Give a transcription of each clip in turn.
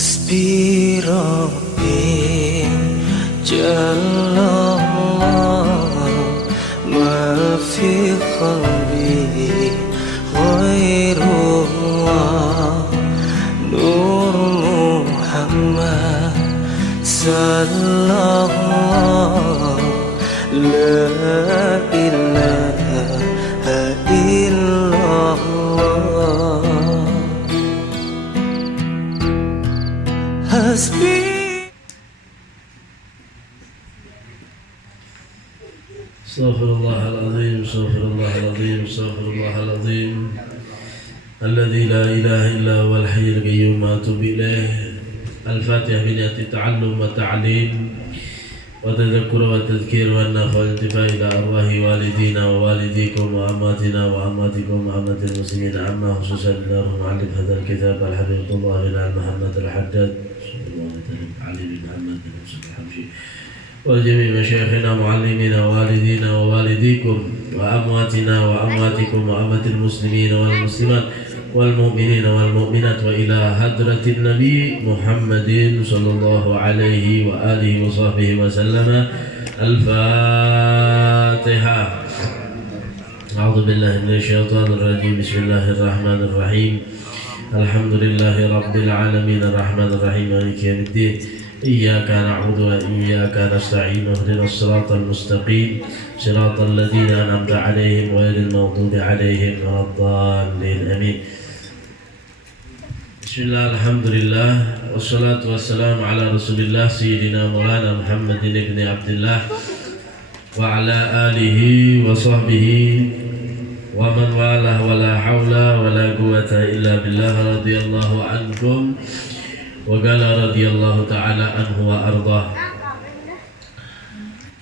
حسبي ربي جل الله ما في قلبي غير الله نور محمد صلى الله لا إله إلا الله حسبي. استغفر الله العظيم استغفر الله العظيم استغفر الله العظيم الذي لا إله إلا هو الحي القيوم وأتوب إليه. الفاتحة بنية التعلم والتعليم وتذكر والتذكير والنفع والانتفاع إلى أرواح والدينا ووالديكم وأماتنا وأماتكم وأمات المسلمين، عما خصوصا إلى معلم هذا الكتاب الحبيب الله بن محمد الحداد علي بن محمد بن يوسف الحبشي وجميع مشايخنا معلمينا ووالدينا ووالديكم وأمواتنا وأمواتكم وأمات المسلمين والمسلمات والمؤمنين والمؤمنات وإلى حضرة النبي محمد صلى الله عليه وآله وصحبه وسلم. الفاتحة. أعوذ بالله من الشيطان الرجيم. بسم الله الرحمن الرحيم. الحمد لله رب العالمين الرحمن الرحيم مالك يوم الدين. إياك نعبد وإياك نستعين اهدنا الصراط المستقيم صراط الذين أنعمت عليهم غير المغضوب عليهم ولا الضالين آمين. Bismillah, alhamdulillah, wassalatu wassalamu ala rasulillah Sayyidina Maulana Muhammadin ibn Abdullah wa ala alihi wa sahbihi wa man walah wa la hawla wa la quwata illa billah radiyallahu ankum wa qala radiyallahu ta'ala anhu wa ardah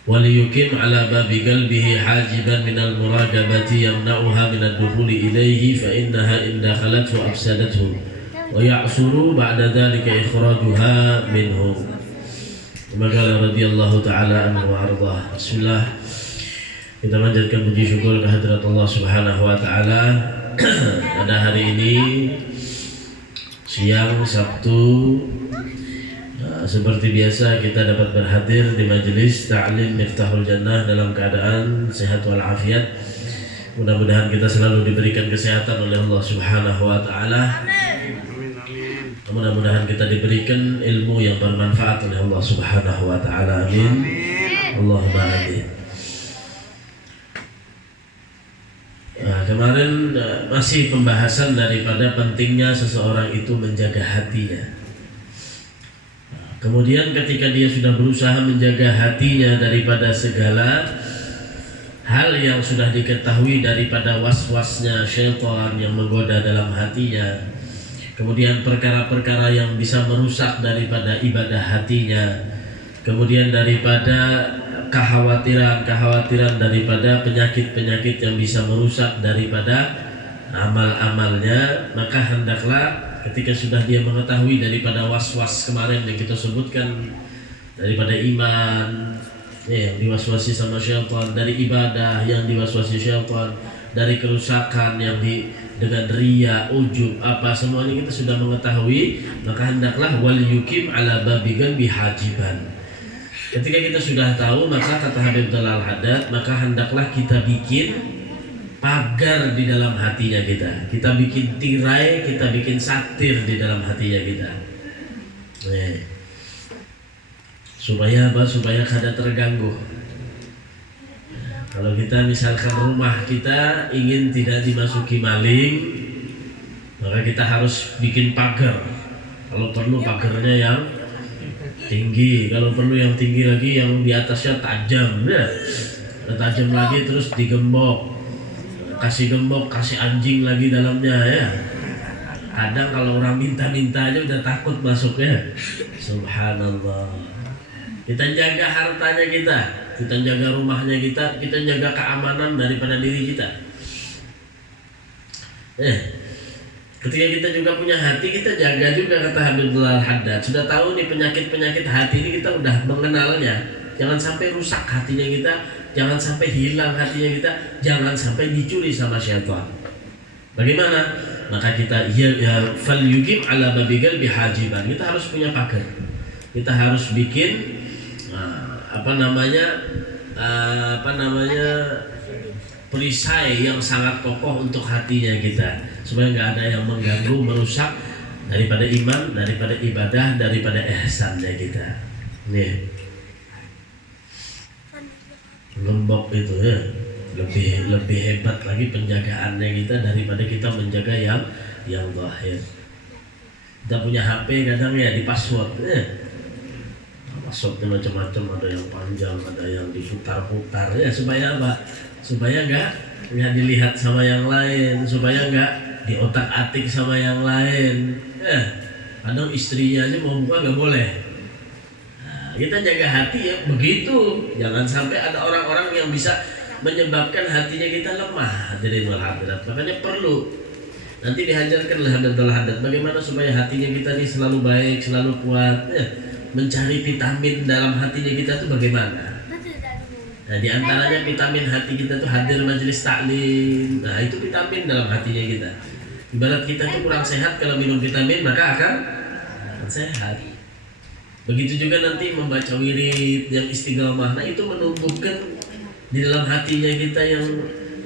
wa liyukim ala babi qalbihi hajiban minal muraqabati yamna'uha minad dukhuli ilayhi fa innaha in dakhalathu afsadathu wa ya'suru ba'da dhalika ikhrajuha minhu. Maka radhiyallahu ta'ala anhu wa ardhah. Bismillah. Kita manjatkan puji syukur kehadirat Allah Subhanahu wa taala. Pada hari ini siang Sabtu, seperti biasa kita dapat berhadir di majelis ta'lim Miftahul Jannah dalam keadaan sehat walafiat. Mudah-mudahan kita selalu diberikan kesehatan oleh Allah Subhanahu wa taala. Mudah-mudahan kita diberikan ilmu yang bermanfaat oleh Allah Subhanahu wa taala. Amin. Allahumma amin. Kemarin masih pembahasan daripada pentingnya seseorang itu menjaga hatinya. Kemudian ketika dia sudah berusaha menjaga hatinya daripada segala hal yang sudah diketahui daripada was-wasnya syaitan yang menggoda dalam hatinya, kemudian perkara-perkara yang bisa merusak daripada ibadah hatinya, kemudian daripada kekhawatiran daripada penyakit-penyakit yang bisa merusak daripada amal-amalnya, maka hendaklah ketika sudah dia mengetahui daripada was-was kemarin yang kita sebutkan, daripada iman yang diwaswasi sama syaitan, dari ibadah yang diwaswasi syaitan, dari kerusakan yang dengan riya, ujub, apa semuanya kita sudah mengetahui, maka hendaklah wal yukim ala babi qalbi hajiban. Ketika kita sudah tahu, maka kata Habib Dalal Haddad, maka hendaklah kita bikin pagar di dalam hatinya kita. Kita bikin tirai, kita bikin satir di dalam hatinya kita. Supaya apa? Supaya kada terganggu. Kalau kita misalkan rumah kita ingin tidak dimasuki maling, maka kita harus bikin pagar. Kalau perlu pagarnya yang tinggi, kalau perlu yang tinggi lagi, yang di atasnya tajam, ya. Tajam lagi, terus digembok, kasih gembok, kasih anjing lagi dalamnya, ya. Kadang kalau orang minta-minta aja udah takut masuknya. Subhanallah. Kita jaga hartanya kita jaga rumahnya kita jaga keamanan daripada diri kita. Ketika kita juga punya hati, kita jaga juga, kata Habibullah Haddad. Sudah tahu nih penyakit-penyakit hati ini, kita udah mengenalnya. Jangan sampai rusak hatinya kita, jangan sampai hilang hatinya kita, jangan sampai dicuri sama syaitan. Bagaimana? maka kita ya fal yugim ala babigal bihajiban. Kita harus punya pagar. Kita harus bikin perisai yang sangat kokoh untuk hatinya kita, supaya nggak ada yang mengganggu, merusak daripada iman, daripada ibadah, daripada ihsannya kita. Nih, gembok itu ya lebih hebat lagi penjagaannya kita daripada kita menjaga yang zahir. Kita punya HP kadang ya di password ya. Passwordnya macam-macam, ada yang panjang, ada yang diputar-putar ya, supaya apa? Supaya nggak dilihat sama yang lain, supaya nggak diotak-atik sama yang lain. Kadang istrinya aja mau buka nggak boleh. Nah, kita jaga hati ya begitu, jangan sampai ada orang-orang yang bisa menyebabkan hatinya kita lemah. Jadi hadirat, makanya perlu nanti dihajarkan hadat bagaimana supaya hatinya kita ini selalu baik, selalu kuat ya. Mencari vitamin dalam hatinya kita itu bagaimana? Nah, di antaranya vitamin hati kita tuh hadir majelis taklim. Nah, itu vitamin dalam hatinya kita. Ibarat kita tuh kurang sehat, kalau minum vitamin maka akan sehat. Begitu juga nanti membaca wirid yang istiqamah. Nah, itu menumbuhkan di dalam hatinya kita yang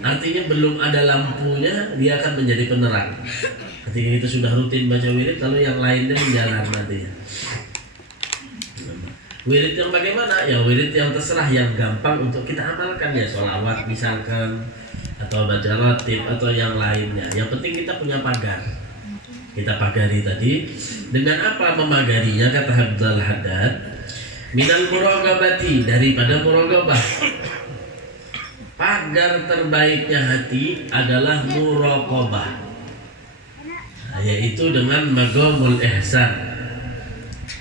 artinya belum ada lampunya, dia akan menjadi penerang. Ketika kita sudah rutin baca wirid, lalu yang lainnya menjalar nantinya. Wirid yang bagaimana? Ya wirid yang terserah, yang gampang untuk kita amalkan ya, sholawat misalkan, atau baca ratib atau yang lainnya. Yang penting kita punya pagar. Kita pagari tadi dengan apa memagarinya? Kata Abdul Haddad, minal muraqabati, daripada muraqabah. Pagar terbaiknya hati adalah muraqabah, yaitu dengan maqamul ihsan,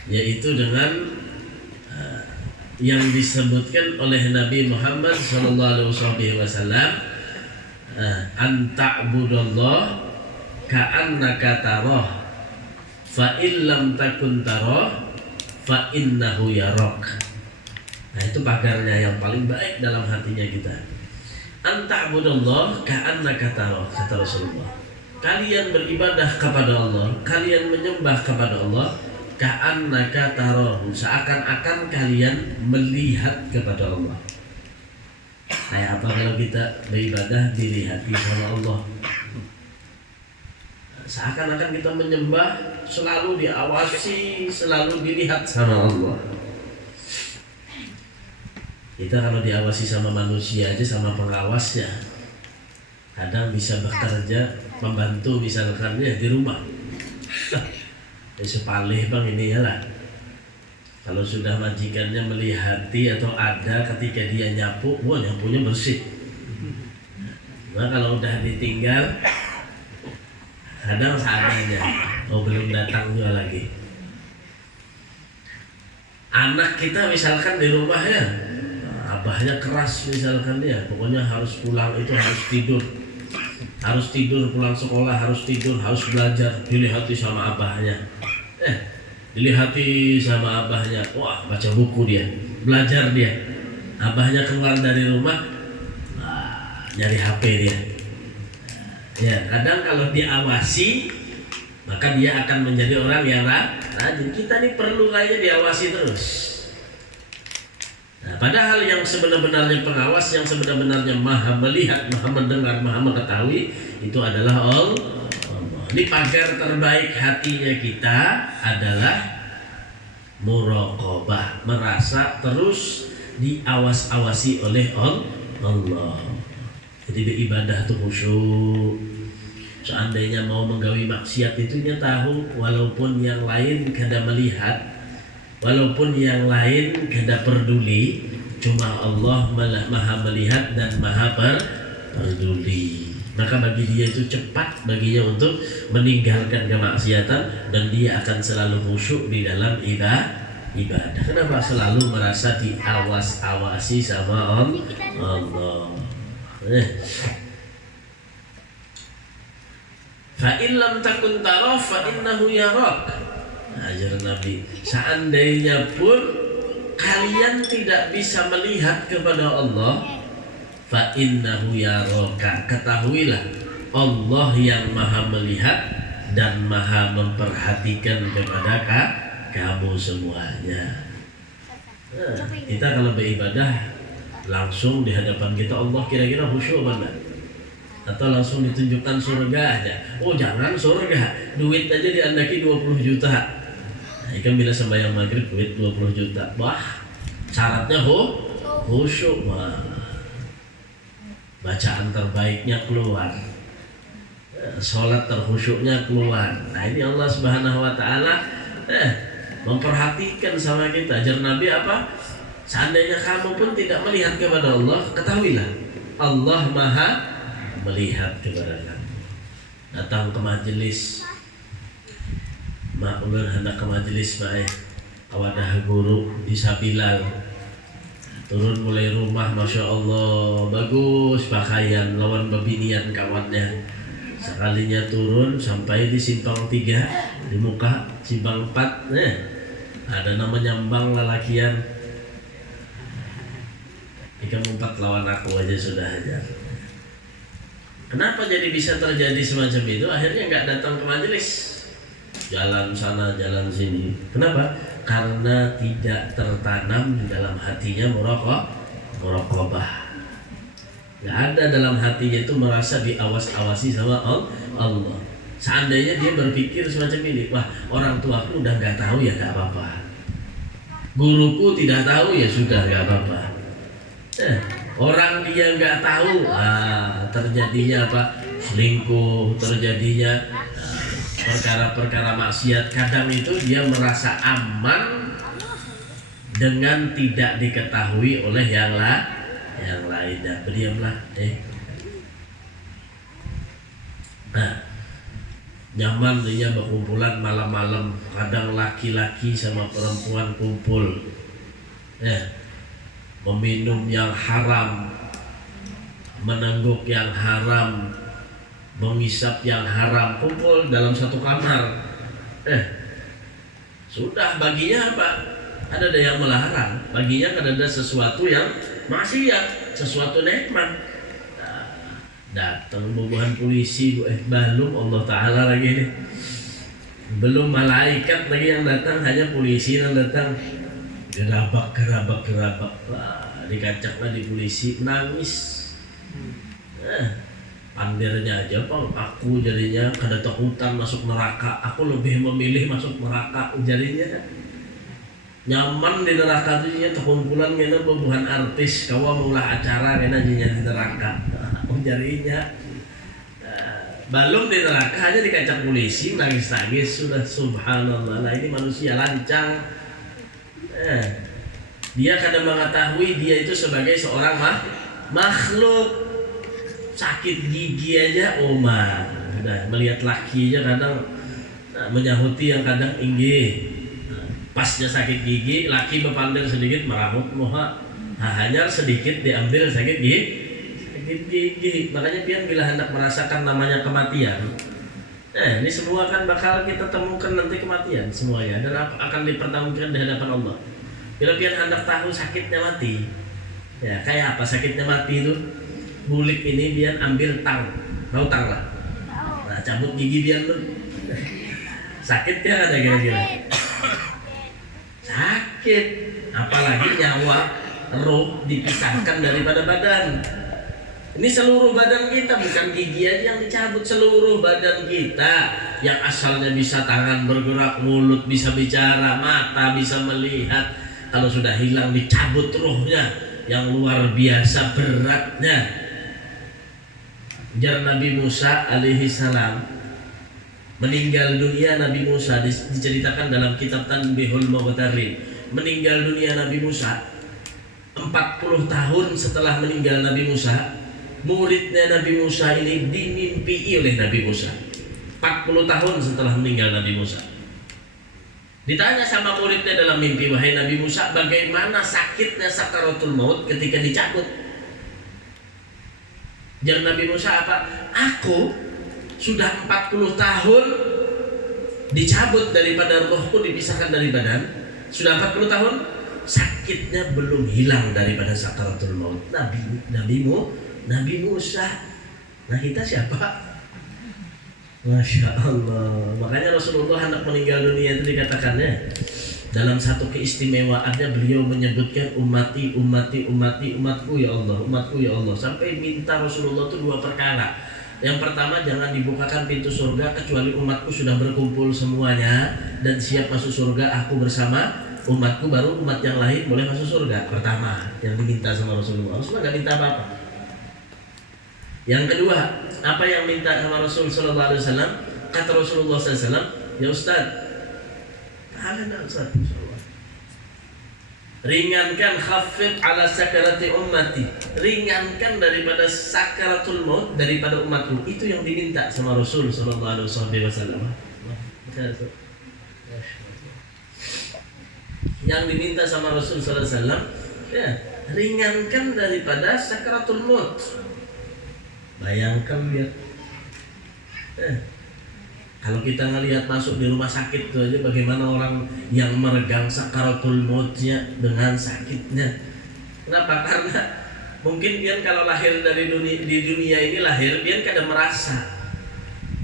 yaitu dengan yang disebutkan oleh Nabi Muhammad SAW, anta'budallah ka'annaka tarah, fa illam takun tarah fa innahu yarak. Nah, itu pagarnya yang paling baik dalam hatinya kita. Anta'budallah ka'annaka tarah, kata Rasulullah. Kalian beribadah kepada Allah, kalian menyembah kepada Allah, ka'annaka tarahu, seakan-akan kalian melihat kepada Allah. Kayak apa kalau kita beribadah dilihati sama Allah? Seakan-akan kita menyembah, selalu diawasi, selalu dilihat sama Allah. Kita kalau diawasi sama manusia aja, sama pengawasnya, kadang bisa bekerja, membantu misalkan ya di rumah. Sepalih bang ini ya lah. Kalau sudah majikannya melihati atau ada ketika dia nyapu, wah nyapunya bersih. Nah kalau udah ditinggal, kadang seadanya, belum datang juga lagi. Anak kita misalkan di rumah ya, abahnya keras misalkan dia, pokoknya harus pulang itu harus tidur. Harus tidur, pulang sekolah harus tidur, harus belajar, dilihati sama abahnya. Dilihati sama abahnya, wah baca buku dia, belajar dia. Abahnya keluar dari rumah, nyari HP dia. Ya, kadang kalau diawasi, maka dia akan menjadi orang yang rajin. Kita nih perlu kayaknya diawasi terus. Nah, padahal yang sebenar-benarnya pengawas, yang sebenar-benarnya maha melihat, maha mendengar, maha mengetahui, itu adalah Allah. Ini pagar terbaik hatinya kita adalah muraqabah, merasa terus diawas-awasi oleh Allah. Jadi beribadah itu khusyuk. Seandainya mau menggawi maksiat itu dia tahu, walaupun yang lain kada melihat, walaupun yang lain kada peduli, cuma Allah maha melihat dan maha peduli. Maka bagi dia itu cepat baginya untuk meninggalkan kemaksiatan, dan dia akan selalu khusyuk di dalam ibadah. Kenapa? Selalu merasa diawas-awasi sama Allah. Fa in lam takun tarah fa innahu yarak. Ajar Nabi, seandainya pun kalian tidak bisa melihat kepada Allah, fa innahu yaraka, ketahuilah Allah yang maha melihat dan maha memperhatikan kepada kamu semuanya. Nah, kita kalau beribadah langsung di hadapan kita Allah, kira-kira khusyuk mana? Atau langsung ditunjukkan surga aja? Oh jangan surga, duit aja diandaki 20 juta. Nah, ikan bila sembahyang maghrib duit 20 juta. Wah, syaratnya khusyuk mah. Bacaan terbaiknya keluar, sholat terkhusyuknya keluar. Nah ini Allah Subhanahu Wa Taala memperhatikan sama kita. Ajar Nabi apa? Seandainya kamu pun tidak melihat kepada Allah, ketahuilah Allah maha melihat kepada kamu. Datang ke majelis, mak ulun hendak ke majelis baik kawadah guru di Sabilal. Turun mulai rumah, Masya Allah, bagus pakaian, lawan babinian kawannya. Sekalinya turun sampai di simpang 3, di muka simpang 4, ada nama nyambang lalakian. Jika mumpat lawan aku aja sudah hajar. Kenapa jadi bisa terjadi semacam itu? Akhirnya nggak datang ke majelis, jalan sana jalan sini. Kenapa? Karena tidak tertanam di dalam hatinya muraqabah. Nggak ada dalam hatinya itu merasa diawas-awasi sama Allah. Seandainya dia berpikir semacam ini, wah orang tuaku udah nggak tahu ya nggak apa-apa, guruku tidak tahu ya sudah nggak apa-apa. Orang dia nggak tahu, terjadinya apa? Selingkuh, terjadinya perkara-perkara maksiat. Kadang itu dia merasa aman dengan tidak diketahui oleh yang lain. Dan berdiamlah. Nah, nyaman dia berkumpulan malam-malam. Kadang laki-laki sama perempuan kumpul. Meminum yang haram, menengguk yang haram, mengisap yang haram, kumpul dalam satu kamar. Sudah baginya apa? Ada yang melarang, baginya kan ada sesuatu yang maksiat, sesuatu nikmat. Datang bubuhan polisi, belum Allah Ta'ala lagi nih, belum malaikat lagi yang datang, hanya polisi yang datang. Gerabak, dikacaklah di polisi, nangis. Pandirnya aja Bang, aku jadinya kada takutan masuk neraka, aku lebih memilih masuk neraka jadinya. Nyaman di neraka itu ya terkumpulan kena bubuhan artis, kawa mengulah acara kena jinya di neraka. Jadinya belum di neraka hanya dikacak polisi, nangis-nangis sudah, subhanallah. Nah ini manusia lancang. Dia kadang mengetahui dia itu sebagai seorang makhluk. Sakit gigi aja udah melihat laki aja kadang menyahuti yang kadang inggih. Pasnya sakit gigi, laki berpandang sedikit meramut moha, hanya sedikit diambil sakit gigi. Makanya pian bila hendak merasakan namanya kematian, ini semua kan bakal kita temukan nanti kematian semuanya, dan akan dipertanggungjawabkan di hadapan Allah. Bila pian hendak tahu sakitnya mati, ya kayak apa sakitnya mati itu? Bulik ini biar ambil tang, tahu tang lah. Nah, cabut gigi biar tuh. Sakitnya ada kira-kira. Sakit, apalagi nyawa, roh dipisahkan daripada badan. Ini seluruh badan kita, bukan gigi aja yang dicabut, seluruh badan kita yang asalnya bisa tangan bergerak, mulut bisa bicara, mata bisa melihat. Kalau sudah hilang dicabut rohnya, yang luar biasa beratnya. Jar Nabi Musa alaihi salam meninggal dunia. Nabi Musa diceritakan dalam kitab Tanbihul Mughtarin. Meninggal dunia Nabi Musa 40 tahun setelah meninggal Nabi Musa, muridnya Nabi Musa ini dimimpi oleh Nabi Musa 40 tahun setelah meninggal Nabi Musa. Ditanya sama muridnya dalam mimpi, wahai Nabi Musa, bagaimana sakitnya sakaratul maut ketika dicabut? Jar Nabi Musa apa? Aku sudah 40 tahun dicabut daripada rohku, dipisahkan dari badan. Sudah 40 tahun, sakitnya belum hilang daripada sakaratul maut. Nabi Musa. Nah kita siapa? Masya Allah. Makanya Rasulullah hendak meninggal dunia itu dikatakannya dalam satu keistimewaannya beliau menyebutkan ummati, ummati, ummati, umatku ya Allah, umatku ya Allah. Sampai minta Rasulullah itu 2 perkara. Yang pertama, jangan dibukakan pintu surga kecuali umatku sudah berkumpul semuanya dan siap masuk surga, aku bersama umatku, baru umat yang lain boleh masuk surga. Pertama yang diminta sama Rasulullah. Rasulullah gak minta apa-apa. Yang kedua, apa yang minta sama Rasul Sallallahu Alaihi Wasallam? Kata Rasulullah SAW, ya Ustaz, Ustaz, ringankan, khafif ala sakarati ummati, ringankan daripada sakaratul maut daripada umatku. Itu yang diminta sama Rasul Sallallahu Alaihi Wasallam. Yang diminta sama Rasul Sallallahu Alaihi Wasallam, ya, ringankan daripada sakaratul maut. Bayangkan lihat, kalau kita ngelihat masuk di rumah sakit itu aja bagaimana orang yang meregang sakaratul mautnya dengan sakitnya. Kenapa? Karena mungkin dia kalau lahir di dunia ini lahir dia kadang merasa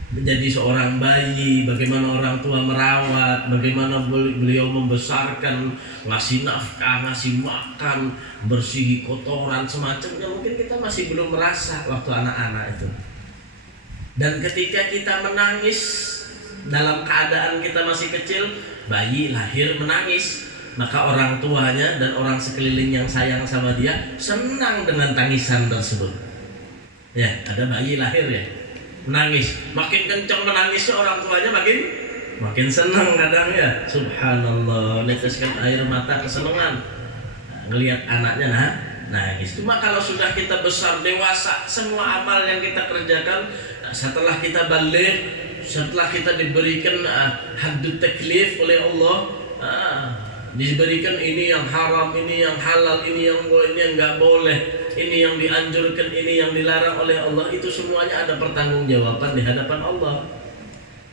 menjadi seorang bayi, bagaimana orang tua merawat, bagaimana beliau membesarkan, ngasih nafkah, ngasih makan, bersihi kotoran semacamnya. Mungkin kita masih belum merasa waktu anak-anak itu. Dan ketika kita menangis dalam keadaan kita masih kecil, bayi lahir menangis, maka orang tuanya dan orang sekeliling yang sayang sama dia senang dengan tangisan tersebut. Ya, ada bayi lahir ya, menangis, makin kencang menangisnya orang tuanya makin senang kadang ya. Subhanallah, neteskan air mata kesenangan ngelihat anaknya nangis. Cuma kalau sudah kita besar dewasa, semua amal yang kita kerjakan setelah kita balik, setelah kita diberikan haddut taklif oleh Allah, diberikan ini yang haram, ini yang halal, ini yang nggak boleh, ini yang dianjurkan, ini yang dilarang oleh Allah, itu semuanya ada pertanggungjawaban di hadapan Allah.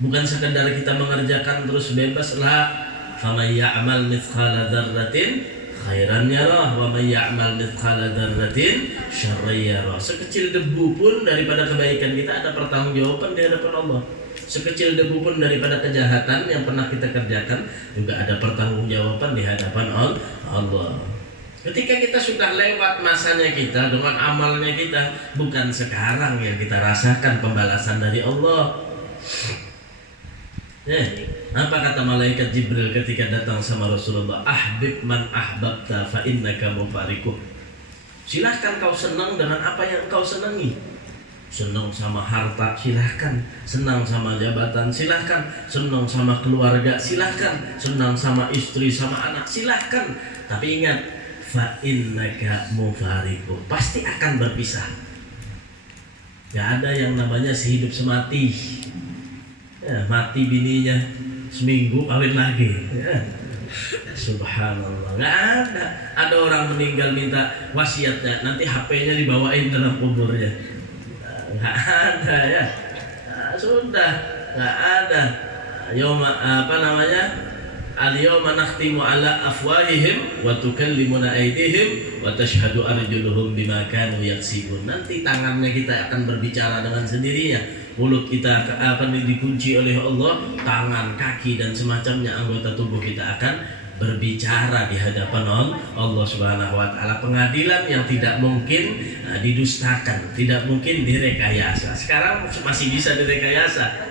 Bukan sekedar kita mengerjakan terus bebas lah. Faman ya'mal mithqala dzarratin khairan yarah wa may ya'mal mithqala dzarratin syarran yarah. Sekecil debu pun daripada kebaikan kita ada pertanggungjawaban di hadapan Allah. Sekecil debu pun daripada kejahatan yang pernah kita kerjakan juga ada pertanggungjawaban di hadapan Allah. Ketika kita sudah lewat masanya kita dengan amalnya kita, bukan sekarang yang kita rasakan pembalasan dari Allah. Apa kata malaikat Jibril ketika datang sama Rasulullah? Ahbib man ahbabta fa innaka mufariquh. Silahkan kau senang dengan apa yang kau senangi. Senang sama harta, silahkan. Senang sama jabatan, silahkan. Senang sama keluarga, silahkan. Senang sama istri, sama anak, silahkan. Tapi ingat, fa innaka mufariquh, pasti akan berpisah. Gak ada yang namanya sehidup semati. Ya, mati bininya seminggu kawin lagi ya. Subhanallah, nggak ada. Ada orang meninggal minta wasiatnya, nanti HP-nya dibawain dalam kuburnya. Nggak ada ya. Sudah nggak ada. Al-yawma nakhtimu ala afwahihim wa tukallimuna aydihim wa tashhadu arjuluhum bima kanu yaksibun. Nanti tangannya kita akan berbicara dengan sendirinya. Mulut kita akan dikunci oleh Allah, tangan, kaki dan semacamnya anggota tubuh kita akan berbicara di hadapan Allah Subhanahu wa taala. Pengadilan yang tidak mungkin didustakan, tidak mungkin direkayasa. Sekarang masih bisa direkayasa.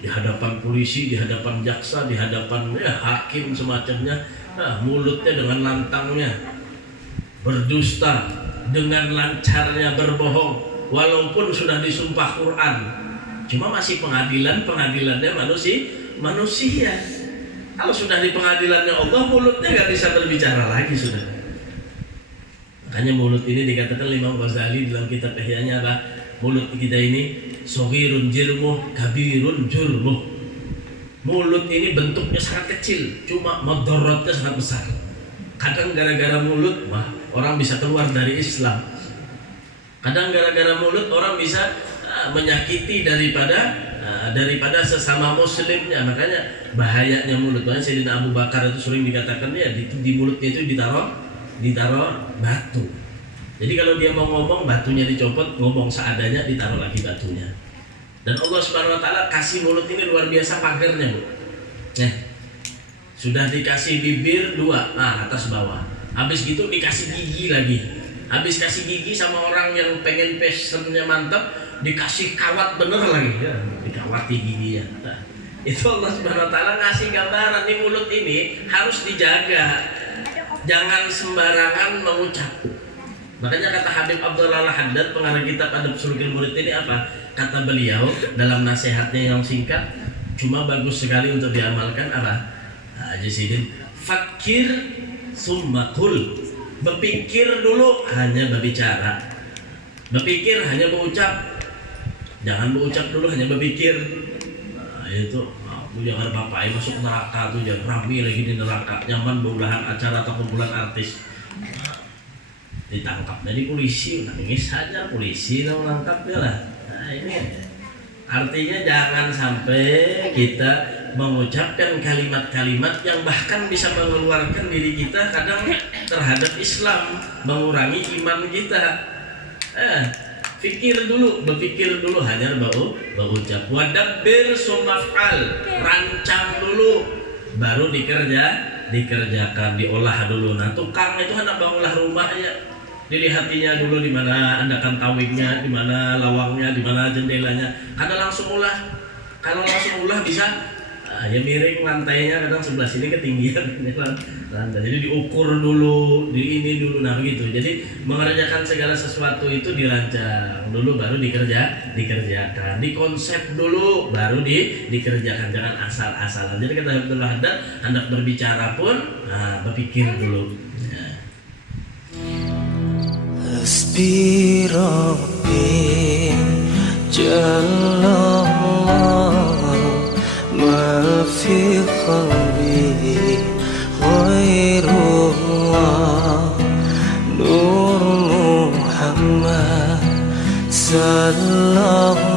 Di hadapan polisi, di hadapan jaksa, di hadapan hakim semacamnya, mulutnya dengan lantangnya berdusta, dengan lancarnya berbohong. Walaupun sudah disumpah Quran, cuma masih pengadilannya manusia. Kalau sudah di pengadilannya Allah, mulutnya nggak bisa berbicara lagi sudah. Makanya mulut ini dikatakan Imam Ghazali dalam kitab Ihya'nya apa? Mulut kita ini soghirun jirmuh, kabirun jurmuh. Mulut ini bentuknya sangat kecil, cuma madharatnya sangat besar. Kadang gara-gara mulut, orang bisa keluar dari Islam. Kadang gara-gara mulut orang bisa menyakiti daripada sesama muslimnya. Makanya bahayanya mulut. Makanya Sayyidina Abu Bakar itu sering dikatakan ya di mulutnya itu ditaruh batu. Jadi kalau dia mau ngomong, batunya dicopot, ngomong seadanya, ditaruh lagi batunya. Dan Allah Subhanahu wa taala kasih mulut ini luar biasa pagernya, Bu. Sudah dikasih bibir 2, atas bawah. Habis gitu dikasih gigi lagi. Habis kasih gigi sama orang yang pengen passionnya mantap, dikasih kawat bener lagi, ya, dikawati giginya. Nah, itu Allah Subhanahu wa taala ngasih gambaran nih, mulut ini harus dijaga. Jangan sembarangan mengucap. Makanya kata Habib Abdullah Al-Haddad, pengarang kitab Adab Sulukil Murid ini apa? Kata beliau dalam nasihatnya yang singkat, cuma bagus sekali untuk diamalkan apa? Sidin, fakir summa kul. Berpikir dulu, hanya berbicara. Berpikir hanya berucap. Jangan berucap dulu, hanya berpikir. Itu jangan bapak masuk neraka tuh, jangan rame lagi di neraka. Nyaman berudahan acara atau kumpulan artis. Ditangkap dari polisi, nangis saja polisi yang menangkap dia lah. Nah, ini artinya jangan sampai kita mengucapkan kalimat-kalimat yang bahkan bisa mengeluarkan diri kita kadang terhadap Islam, mengurangi iman kita. Berpikir dulu, hanya berucap. Wadabbir sumaf'al, rancang dulu, baru dikerjakan, diolah dulu. Nah, tukang itu hendak bangunlah rumahnya, dilihatinya dulu di mana andakan tawingnya, di mana lawangnya, di mana jendelanya. Kadang langsung ulah. Kalau langsung ulah bisa ya miring lantainya, kadang sebelah sini ketinggian lantai. Jadi diukur dulu, di ini dulu, nah begitu. Jadi mengerjakan segala sesuatu itu dirancang dulu, baru dikerjakan, dikonsep dulu, baru dikerjakan. Jangan asal-asalan. Jadi kata Abdullah Haddad, hendak berbicara pun berpikir dulu. Hasbi Rabbi Jalla ما في قلبي غير الله نور محمد صلى الله